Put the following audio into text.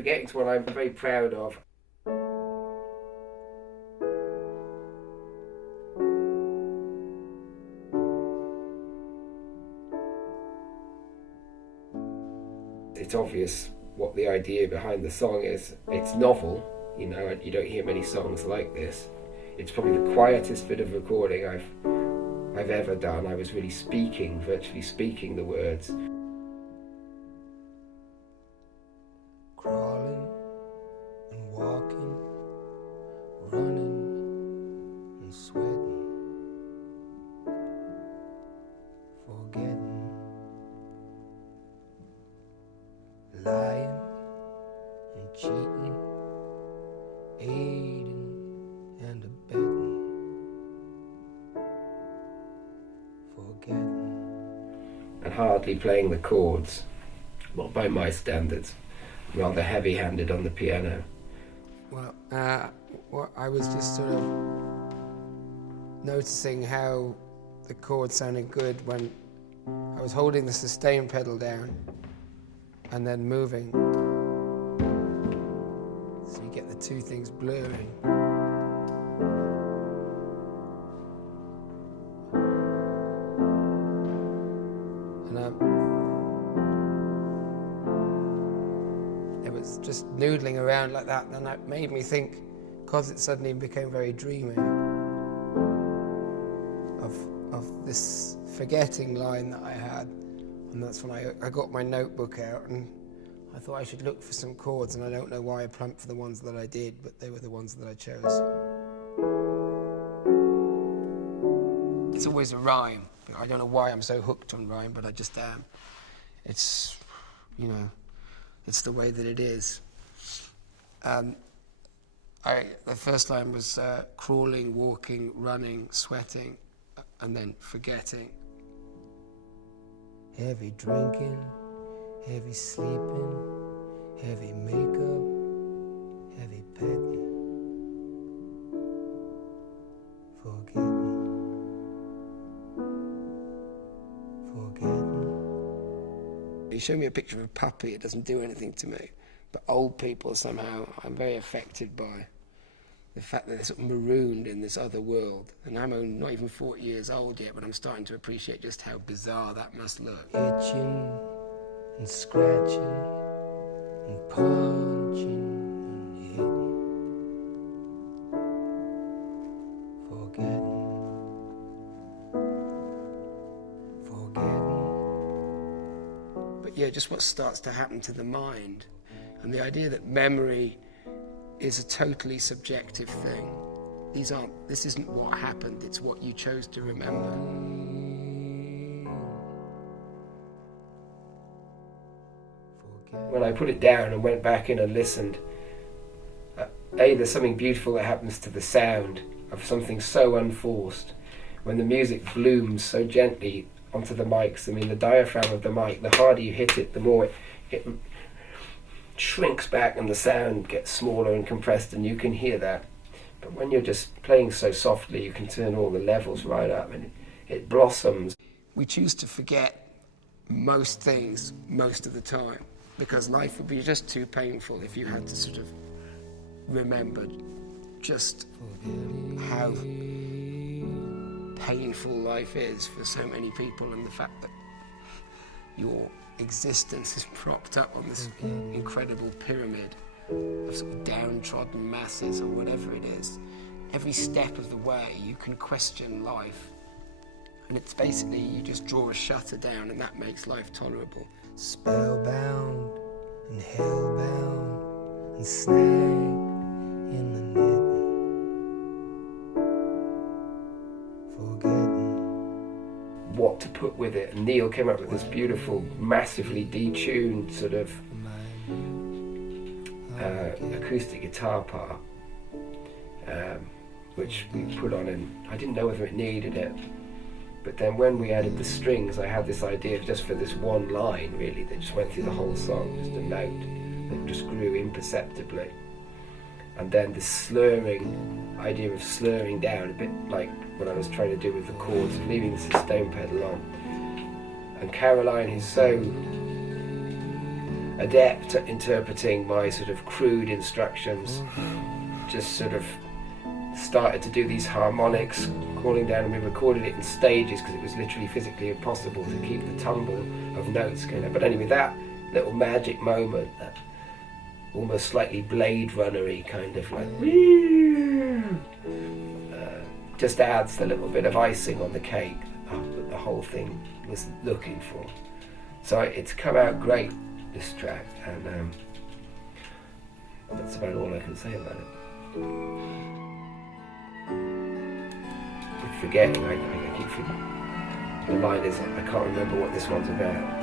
Forgetting's one I'm very proud of. It's obvious what the idea behind the song is. It's novel, you know, you don't hear many songs like this. It's probably the quietest bit of recording I've ever done. I was really virtually speaking the words. Crawling and walking, running and sweating, forgetting, lying and cheating, aiding and abetting, forgetting. And hardly playing the chords, well, by my standards. Rather heavy-handed on the piano. Well, I was just sort of noticing how the chord sounded good when I was holding the sustain pedal down and then moving. So you get the two things blurring. It was just noodling around like that, and that made me think, because it suddenly became very dreamy, of this forgetting line that I had. And that's when I got my notebook out and I thought I should look for some chords, and I don't know why I plumped for the ones that I did, but they were the ones that I chose. It's always a rhyme. I don't know why I'm so hooked on rhyme, but I just am. It's, you know, it's the way that it is. The first line was crawling, walking, running, sweating, and then forgetting. Heavy drinking, heavy sleeping, heavy makeup, heavy petting, forgetting, forgetting. You show me a picture of a puppy, it doesn't do anything to me. But old people somehow, I'm very affected by the fact that they're sort of marooned in this other world. And I'm only not even 40 years old yet, but I'm starting to appreciate just how bizarre that must look. Itching and scratching and punching and hitting, forgetting, forgetting. But yeah, just what starts to happen to the mind. And the idea that memory is a totally subjective thing. This isn't what happened, it's what you chose to remember. When I put it down and went back in and listened, there's something beautiful that happens to the sound of something so unforced. When the music blooms so gently onto the mics, I mean the diaphragm of the mic, the harder you hit it, the more it shrinks back and the sound gets smaller and compressed, and you can hear that. But when you're just playing so softly, you can turn all the levels right up and it blossoms. We choose to forget most things most of the time because life would be just too painful if you had to sort of remember just how painful life is for so many people, and the fact that your existence is propped up on this incredible pyramid of sort of downtrodden masses or whatever it is. Every step of the way you can question life, and it's basically you just draw a shutter down and that makes life tolerable. Spellbound and hellbound and snagged in the net, forgetting what to put with it. And Neil came up with this beautiful, massively detuned sort of acoustic guitar part, which we put on, and I didn't know whether it needed it. But then when we added the strings, I had this idea of just for this one line, really, that just went through the whole song, just a note that just grew imperceptibly. And then the slurring, idea of slurring down, a bit like what I was trying to do with the chords, leaving the sustain pedal on. And Caroline, who's so adept at interpreting my sort of crude instructions, just sort of started to do these harmonics, calling down, and we recorded it in stages because it was literally physically impossible to keep the tumble of notes going on. But anyway, that little magic moment, that almost slightly Blade Runner-y kind of like just adds the little bit of icing on the cake that the whole thing was looking for. So it's come out great, this track, and that's about all I can say about it. I'm forgetting, I keep forgetting. The line is, I can't remember what this one's about.